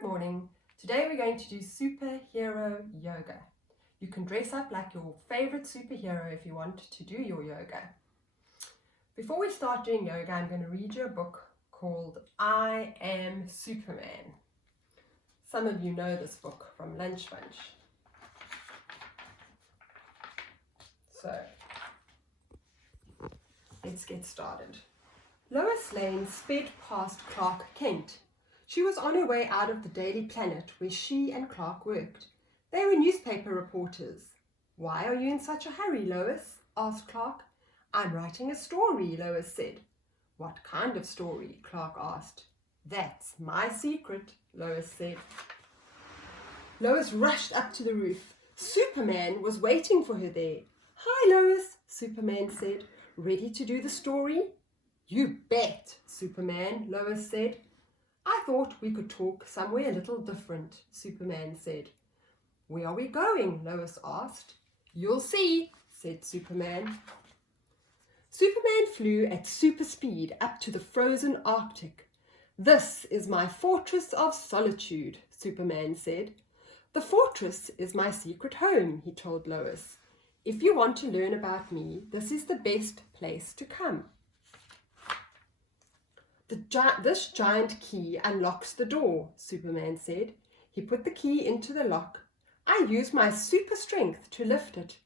Good morning. Today we're going to do superhero yoga. You can dress up like your favorite superhero if you want to do your yoga. Before we start doing yoga, I'm going to read you a book called I Am Superman. Some of you know this book from Lunch Bunch. So, let's get started. Lois Lane sped past Clark Kent. She was on her way out of the Daily Planet where she and Clark worked. They were newspaper reporters. "Why are you in such a hurry, Lois?" asked Clark. "I'm writing a story," Lois said. "What kind of story?" Clark asked. "That's my secret," Lois said. Lois rushed up to the roof. Superman was waiting for her there. "Hi, Lois," Superman said. "Ready to do the story?" "You bet, Superman," Lois said. "I thought we could talk somewhere a little different," Superman said. "Where are we going?" Lois asked. "You'll see," said Superman. Superman flew at super speed up to the frozen Arctic. "This is my fortress of solitude," Superman said. "The fortress is my secret home," he told Lois. "If you want to learn about me, this is the best place to come." This giant key unlocks the door," Superman said. He put the key into the lock. "I use my super strength to lift it."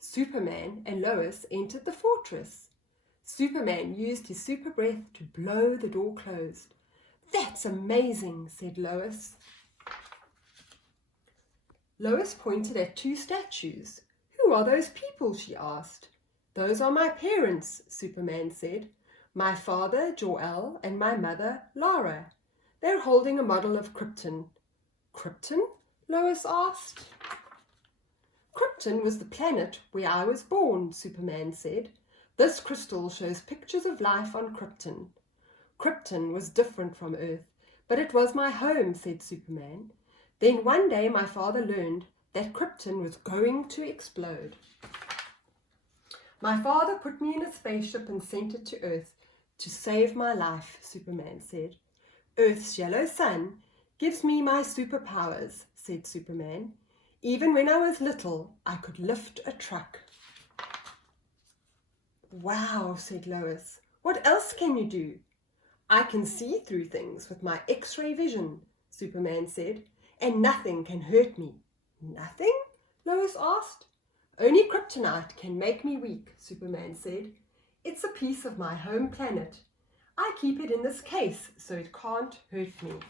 Superman and Lois entered the fortress. Superman used his super breath to blow the door closed. "That's amazing," said Lois. Lois pointed at two statues. "Who are those people?" she asked. "Those are my parents," Superman said. "My father, Jor-El, and my mother, Lara. They're holding a model of Krypton." "Krypton?" Lois asked. "Krypton was the planet where I was born," Superman said. "This crystal shows pictures of life on Krypton." "Krypton was different from Earth, but it was my home," said Superman. "Then one day my father learned that Krypton was going to explode. My father put me in a spaceship and sent it to Earth to save my life," Superman said. "Earth's yellow sun gives me my superpowers," said Superman. "Even when I was little, I could lift a truck." "Wow," said Lois. "What else can you do?" "I can see through things with my X-ray vision," Superman said, "and nothing can hurt me." "Nothing?" Lois asked. "Only kryptonite can make me weak," Superman said. "It's a piece of my home planet. I keep it in this case so it can't hurt me."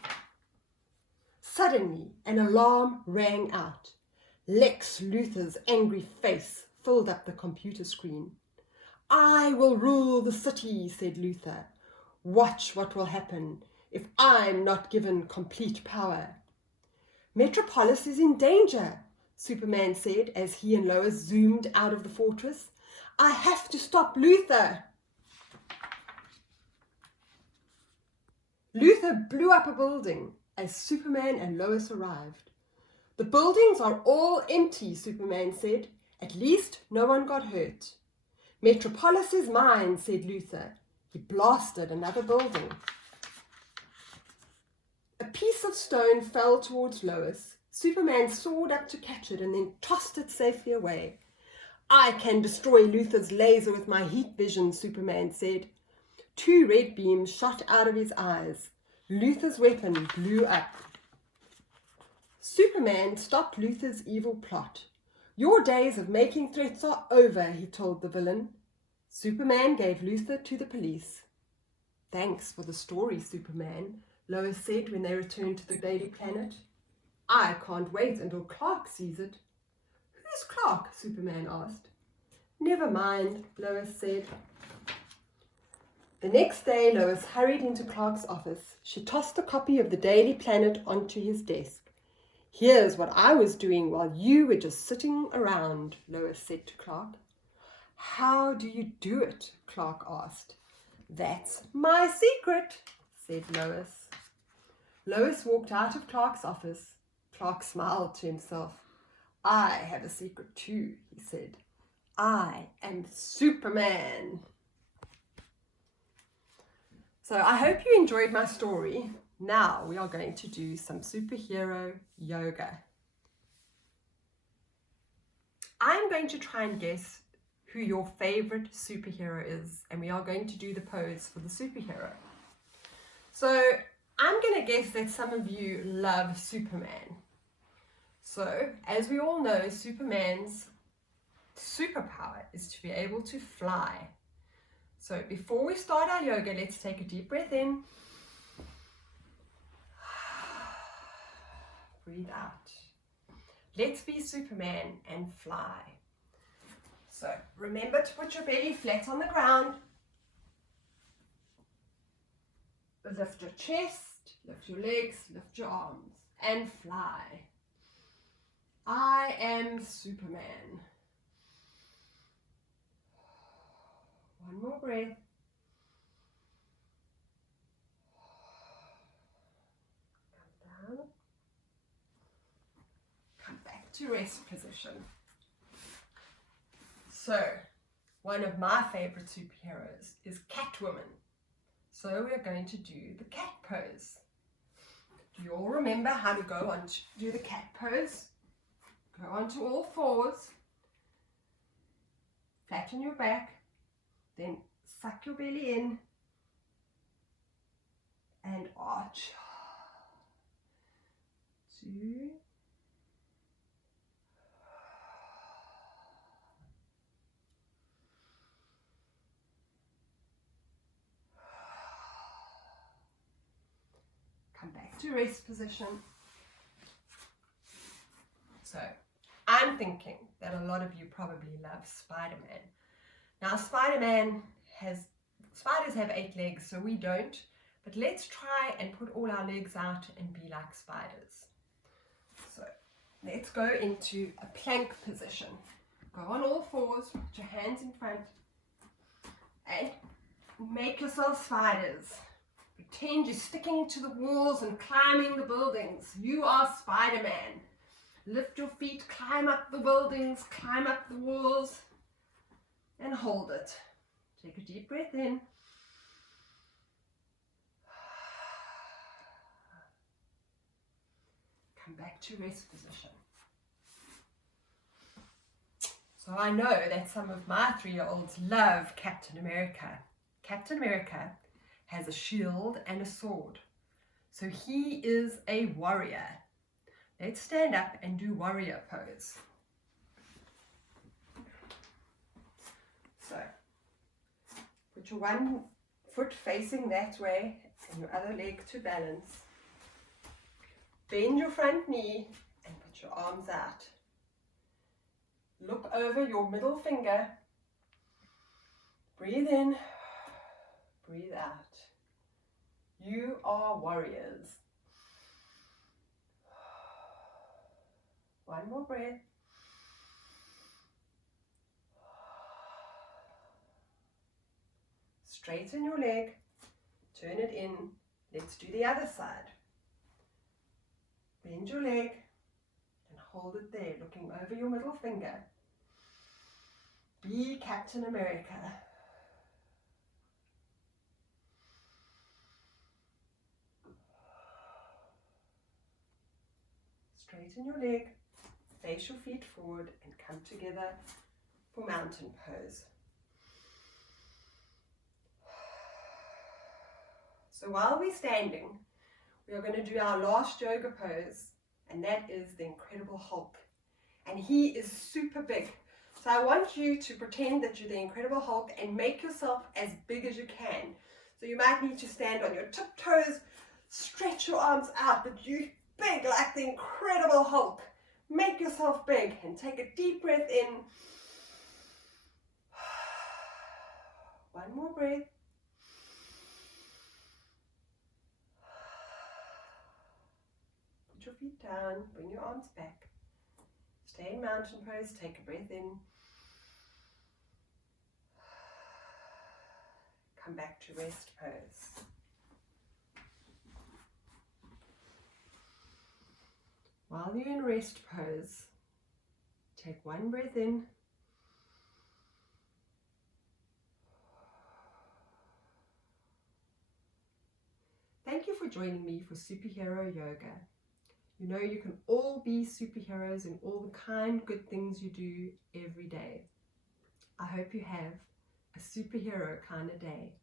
Suddenly, an alarm rang out. Lex Luthor's angry face filled up the computer screen. "I will rule the city," said Luthor. "Watch what will happen if I'm not given complete power." "Metropolis is in danger," Superman said as he and Lois zoomed out of the fortress. "I have to stop Luthor." Luthor blew up a building as Superman and Lois arrived. "The buildings are all empty," Superman said. "At least no one got hurt." "Metropolis is mine," said Luthor. He blasted another building. A piece of stone fell towards Lois. Superman soared up to catch it and then tossed it safely away. "I can destroy Luthor's laser with my heat vision," Superman said. Two red beams shot out of his eyes. Luthor's weapon blew up. Superman stopped Luthor's evil plot. "Your days of making threats are over," he told the villain. Superman gave Luthor to the police. "Thanks for the story, Superman," Lois said when they returned to the Daily Planet. "I can't wait until Clark sees it." "Who's Clark?" Superman asked. "Never mind," Lois said. The next day, Lois hurried into Clark's office. She tossed a copy of the Daily Planet onto his desk. "Here's what I was doing while you were just sitting around," Lois said to Clark. "How do you do it?" Clark asked. "That's my secret," said Lois. Lois walked out of Clark's office. Clark smiled to himself. "I have a secret too," he said. "I am Superman." So I hope you enjoyed my story. Now we are going to do some superhero yoga. I'm going to try and guess who your favorite superhero is, and we are going to do the pose for the superhero. So I'm going to guess that some of you love Superman. So as we all know, Superman's superpower is to be able to fly. So before we start our yoga, let's take a deep breath in. Breathe out. Let's be Superman and fly. So remember to put your belly flat on the ground. Lift your chest, lift your legs, lift your arms, and fly. I am Superman. One more breath. Come down. Come back to rest position. So, one of my favorite superheroes is Catwoman. So we're going to do the cat pose. Do you all remember how to go on to do the cat pose? Go onto all fours. Flatten your back. Then suck your belly in. And arch. 2. Come back to rest position. So, I'm thinking that a lot of you probably love Spider-Man. Now, spiders have 8 legs, so we don't. But let's try and put all our legs out and be like spiders. So, let's go into a plank position. Go on all fours, put your hands in front, and make yourself spiders. Pretend you're sticking to the walls and climbing the buildings. You are Spider-Man. Lift your feet, climb up the buildings, climb up the walls, and hold it. Take a deep breath in. Come back to rest position. So I know that some of my 3-year-olds love Captain America. Captain America has a shield and a sword. So he is a warrior. Let's stand up and do warrior pose. So, put your one foot facing that way and your other leg to balance. Bend your front knee and put your arms out. Look over your middle finger. Breathe in, breathe out. You are warriors. One more breath. Straighten your leg, turn it in. Let's do the other side. Bend your leg and hold it there, looking over your middle finger. Be Captain America. Straighten your leg, face your feet forward and come together for mountain pose. So while we're standing, we are going to do our last yoga pose, and that is the Incredible Hulk. And he is super big. So I want you to pretend that you're the Incredible Hulk and make yourself as big as you can. So you might need to stand on your tiptoes, stretch your arms out, but you big like the Incredible Hulk. Make yourself big and take a deep breath in. One more breath. Put your feet down, bring your arms back. Stay in mountain pose, take a breath in. Come back to rest pose. While you're in rest pose, take one breath in. Thank you for joining me for Superhero Yoga. You know you can all be superheroes in all the kind, good things you do every day. I hope you have a superhero kind of day.